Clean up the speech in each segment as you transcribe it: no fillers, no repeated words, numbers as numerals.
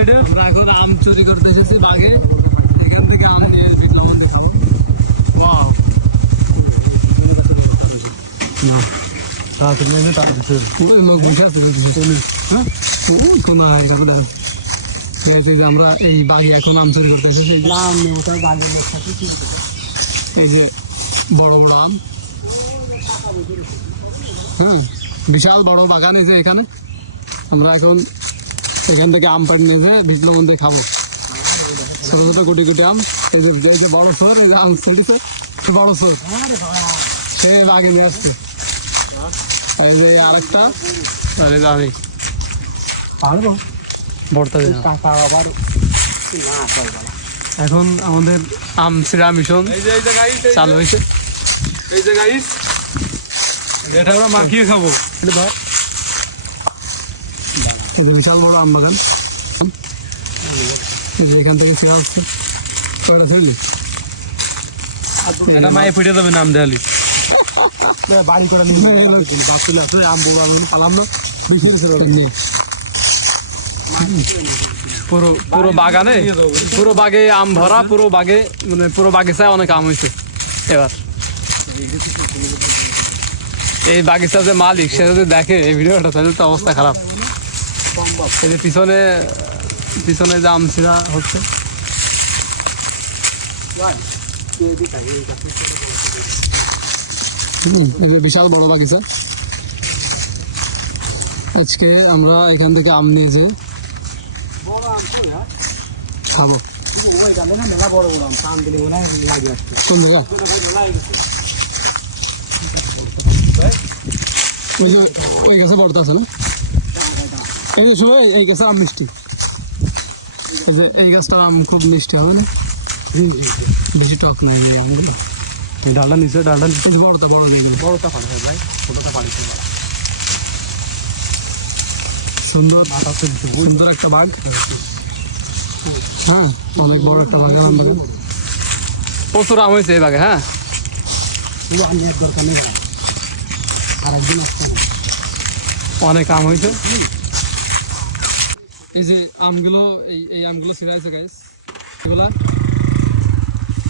কেটে আমরা এখন আম চুরি করতে এসেছি বাগে, এখান থেকে আম নিয়ে বিক্রম দেখুন। ওয়াও না ওই লোক বসে আছে হ্যাঁ ওই কোন আমরা এই বাগে এখন আম চুরি করতে এসেছি। এই যে বড় বড় আম, হ্যাঁ বিশাল বড় বাগান এই যে এখানে। আমরা এখন এখান থেকে আম পাড়ি নিয়ে যে বিপ্লব মন্দিরে খাবো। ছোট ছোট গুটি গুটি আম, এই যে বড় সর, এই যে আম চড়িছে বড় সর, সে বাগে নিয়ে আসছে। এই যে আরেকটা, আরে যাবে বর্তা এখন আমাদের আম সিরা মিশন চালু হয়েছে। এই যে গাইস, এটা আমরা মাখিয়ে খাবো। এই যে বিশাল বড় আম বাগান, এই যে এখান থেকে সিরা আসছে। কয়টা ছিলি এটা মায়ে ফুটে যাবে নাম দেয়ালি বাড়ি করে আম বড় পালাম বেশি পুরো পুরো বাগানে, পুরো বাগে আম ভরা, পুরো বাগে মানে পুরো বাগিচায় অনেক আম হয়েছে এবার। এই বাগিচা যে মালিক সে যদি দেখে এই ভিডিওটা তাহলে তো অবস্থা খারাপ। এই যে পিছনে পিছনে যে আম ছিঁড়া হচ্ছে, এই যে বিশাল বড় বাগিচা। আজকে আমরা এখান থেকে আম নিয়ে যে খাবো। কোন জায়গা? ওই গাছে বড়টা আছে না? এই যে সবাই এই গাছের আম মিষ্টি, এই যে এই গাছটার আম খুব মিষ্টি হবে না, বেশি টক নাই যে আমগুলো। এই ডালটা নিচে, ডালটা বড়টা বড় দেখবেন, বড়টা পানি ভাই, ছোটটা পানি সুন্দর সুন্দর একটা বাঘ। হ্যাঁ অনেক বড় একটা বাগান আমাদের, প্রচুর আম হয়েছে এই বাগে। হ্যাঁ অনেক আম হয়েছে। এই যে আমগুলো, এই আমগুলো ছিঁড়া হয়েছে গাইস, এগুলা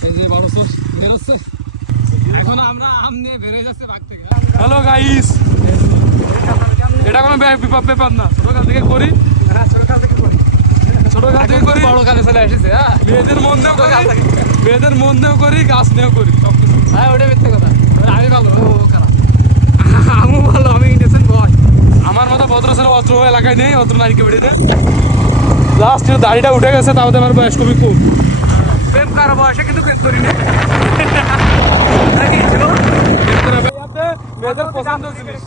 এই যে বড় সস বেরোচ্ছে। এখন আমরা আম নিয়ে বেরিয়ে যাচ্ছে বাগ থেকে। হ্যালো গাইস, এটা কোনো পেপার না, ছোট কাল থেকে করি, ছোট কাল থেকে করি, বড় কালে চলে এসেছে। হ্যাঁ মেয়েদের মন দিয়েও করি, মেয়েদের মন দিয়েও করি, গাছ নিয়েও করি, সব কিছু। হ্যাঁ ওটা মিথ্যে কথা, আমি ভালো ও খারাপ। আমি ভালো, আমি ইন্ডিয়ান বয়। আমার মতো ভদ্র ছেলে অত্র এলাকায় নেই, অত্র নারীকে বেড়ে নেই। লাস্ট দাড়িটা উঠে গেছে, তাও আমার বয়স খুবই কম। প্রেম কারো বয়সে কিন্তু প্রেম করি না। মেয়েদের পছন্দ জিনিস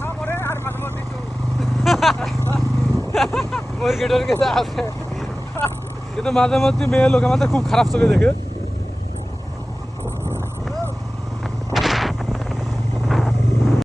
কিন্তু মাঝে মধ্যে মেয়ে লোক আমাদের খুব খারাপ চোখে দেখে।